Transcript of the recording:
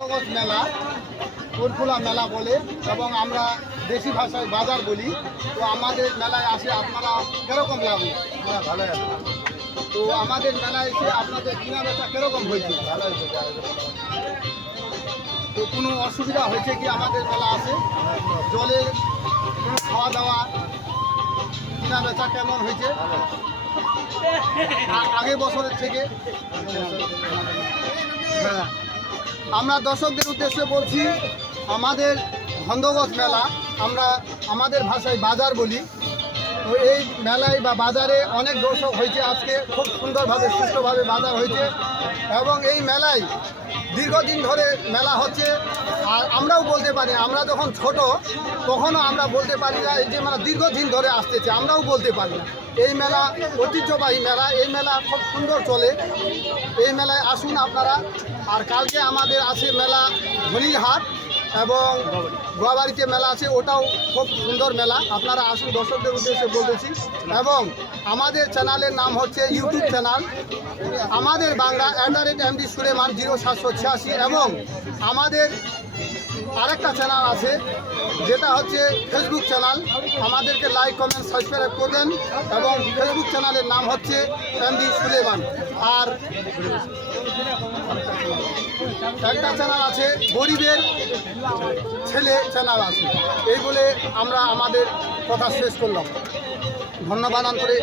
মেলা ফুরফুলা মেলা বলে এবং আমরা দেশি ভাষায় বাজার বলি। তো আমাদের মেলায় আসে আপনারা কিরকম লাগে? ভালো আছে। তো আমাদের মেলায় এসে আপনাদের কিনা বেচা কিরকম হয়েছে? ভালো হয়েছে। তো কোনো অসুবিধা হয়েছে কি আমাদের মেলা আসে? জলের কোনো খাওয়া দাওয়া কিনা বেচা কেমন হয়েছে আগের বছরের থেকে? হ্যাঁ, আমরা দর্শকদের উদ্দেশ্যে বলছি, আমাদের খন্দগজ মেলা আমরা আমাদের ভাষায় বাজার বলি। তো এই মেলায় বা বাজারে অনেক দর্শক হয়েছে, আজকে খুব সুন্দরভাবে সুষ্ঠুভাবে বাজার হয়েছে এবং এই মেলায় দীর্ঘদিন ধরে মেলা হচ্ছে। আর আমরাও বলতে পারি, আমরা যখন ছোট তখনও আমরা বলতে পারি না এই যে মেলা দীর্ঘদিন ধরে আসতেছে, আমরাও বলতে পারি না। এই মেলা ঐতিহ্যবাহী মেলা, এই মেলা খুব সুন্দর চলে। এই মেলায় আসুন আপনারা। আর কালকে আমাদের আছে মেলা ধনিরহাট এবং গোয়াবাড়িতে মেলা আছে, ওটাও খুব সুন্দর মেলা। আপনারা আসুন, দর্শকদের উদ্দেশ্যে বলতেছি। এবং আমাদের চ্যানেলের নাম হচ্ছে ইউটিউব চ্যানেল আমাদের বাংলা @MD সুলেমান 0786 এবং আমাদের আরেকটা চ্যানেল আছে যেটা হচ্ছে ফেসবুক চ্যানেল। আমাদেরকে লাইক কমেন্ট সাবস্ক্রাইব করবেন এবং ফেসবুক চ্যানেলের নাম হচ্ছে MD সুলেমান। আর একটা চ্যানেল আছে গরিবের ছেলে চ্যানেল আছে। এই বলে আমরা আমাদের কথা শেষ করলাম। ধন্যবাদ আন্তরিক।